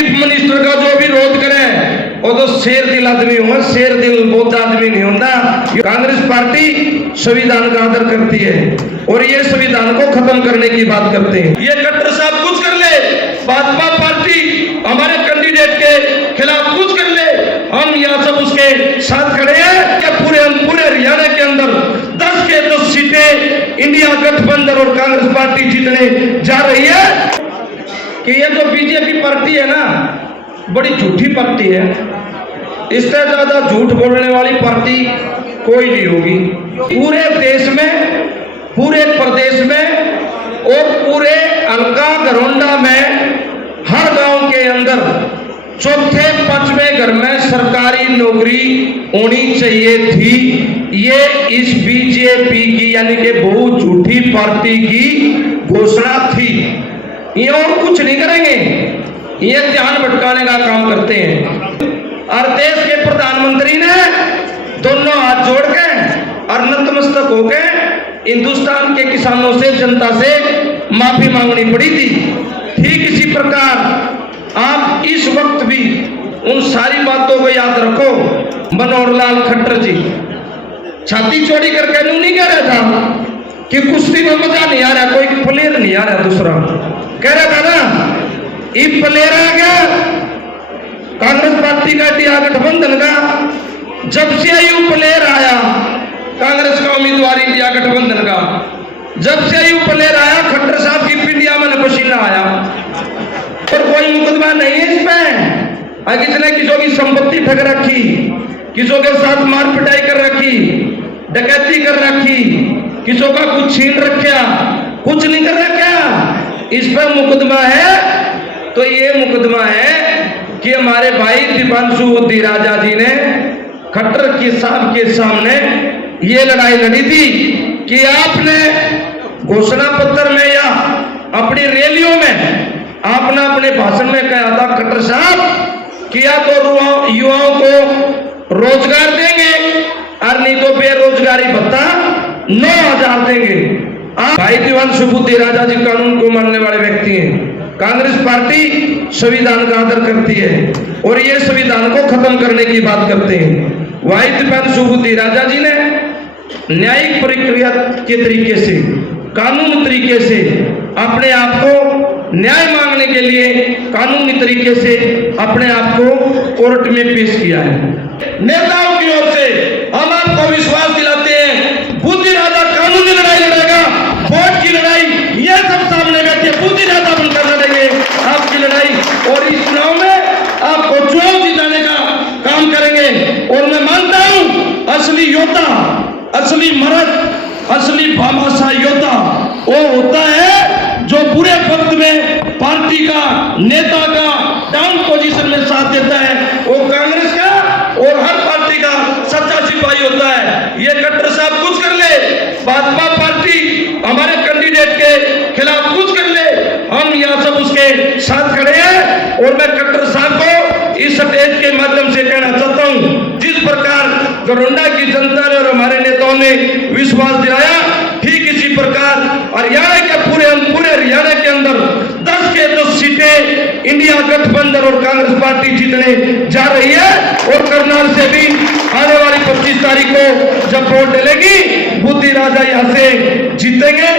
Chief minister का जो विरोध करे वो तो शेर दिल आदमी होगा, शेर दिल बहुत आदमी नहीं होता। कांग्रेस पार्टी संविधान का आदर करती है और ये संविधान को खत्म करने की बात करते हैं। ये खट्टर साहब कुछ कर ले, भाजपा पार्टी हमारे कैंडिडेट के खिलाफ कुछ कर ले, हम यहाँ सब उसके साथ खड़े हैं। क्या पूरे हरियाणा के अंदर 10 के 10 सीटें इंडिया गठबंधन और कांग्रेस पार्टी जीतने जा रही है। कि ये जो बीजेपी पार्टी है ना, बड़ी झूठी पार्टी है। इससे ज्यादा झूठ बोलने वाली पार्टी कोई नहीं होगी पूरे देश में, पूरे प्रदेश में और पूरे हल्का घरोंडा में। हर गांव के अंदर चौथे पांचवें घर में सरकारी नौकरी होनी चाहिए थी। ये इस बीजेपी की यानी कि बहुत झूठी पार्टी की घोषणा थी। ये और कुछ नहीं करेंगे, ये ध्यान भटकाने का काम करते हैं। और देश के प्रधानमंत्री ने दोनों हाथ जोड़ के और नतमस्तक होकर हिंदुस्तान के किसानों से, जनता से माफी मांगनी पड़ी थी। ठीक इसी प्रकार आप इस वक्त भी उन सारी बातों को याद रखो। मनोहर लाल खट्टर जी छाती चौड़ी करके नहीं कह रहा था कि कुश्ती में मजा नहीं आ रहा, कोई प्लेयर नहीं आ रहा, दूसरा कह रहा था ना ये प्लेयर आ गया कांग्रेस पार्टी का इंडिया गठबंधन का। जब से यू प्लेयर आया कांग्रेस का उम्मीदवार इंडिया गठबंधन का, जब से यू प्लेयर आया खट्टर साहब की पिंडिया में पसीना आया। और कोई मुकदमा नहीं है इसमें। किसने किसों की संपत्ति ठग रखी, किसों के साथ मार पिटाई कर रखी, डकैती कर रखी, किसों का कुछ छीन रखा, कुछ नहीं कर रखा। इस पर मुकदमा है। तो ये मुकदमा है कि हमारे भाई दीपांशु राजा जी ने खट्टर के साहब के सामने ये लड़ाई लड़ी थी कि आपने घोषणा पत्र में या अपनी रैलियों में आपने अपने भाषण में कहा था खट्टर साहब किया तो युवाओं को रोजगार देंगे और नहीं तो बेरोजगारी भत्ता 9,000 देंगे। भाई दीपांशु राजा जी कानून को मानने वाले व्यक्ति हैं। कांग्रेस पार्टी संविधान का आदर करती है और ये संविधान को खत्म करने की बात करते हैं। भाई दीपांशु राजा जी ने न्यायिक प्रक्रिया के तरीके से, कानूनी तरीके से अपने आप को न्याय मांगने के लिए कानूनी तरीके से अपने आप को कोर्ट में पेश किया है। नेताओं की ओर से हम आपको विश्वास दिलाते हैं बुद्धि राजा कानूनी लड़ाई लड़ेगा, वोट की लड़ाई ये सब सामने बैठे बुद्धि राजा बनकर लड़ेंगे आपकी लड़ाई और इस चुनाव में आपको चुनाव जिताने का काम करेंगे। और मैं मानता हूं असली योद्धा, असली मर्द, असली भामाशाह योद्धा वो होता है जो बुरे वक्त में पार्टी का, नेता का डाउन पोजीशन में साथ देता है। वो कांग्रेस का और हर पार्टी का सच्चा सिपाही होता है। ये खट्टर साहब कुछ कर ले, भाजपा पार्टी हमारे कैंडिडेट के खिलाफ कुछ कर ले, हम यहाँ सब उसके साथ खड़े हैं। और मैं खट्टर साहब को इस स्टेज के माध्यम से कहना चाहता हूँ, जिस प्रकार घरोंडा की जनता ने और हमारे नेताओं ने विश्वास दिलाया, ठीक इसी प्रकार हरियाणा के पूरे हरियाणा के अंदर 10 के 10 सीटें इंडिया गठबंधन और कांग्रेस पार्टी जीतने जा रही है। और करनाल से भी आने वाली 25 तारीख को जब वोट डलेगी बुद्धि राजा यहाँ से जीतेंगे।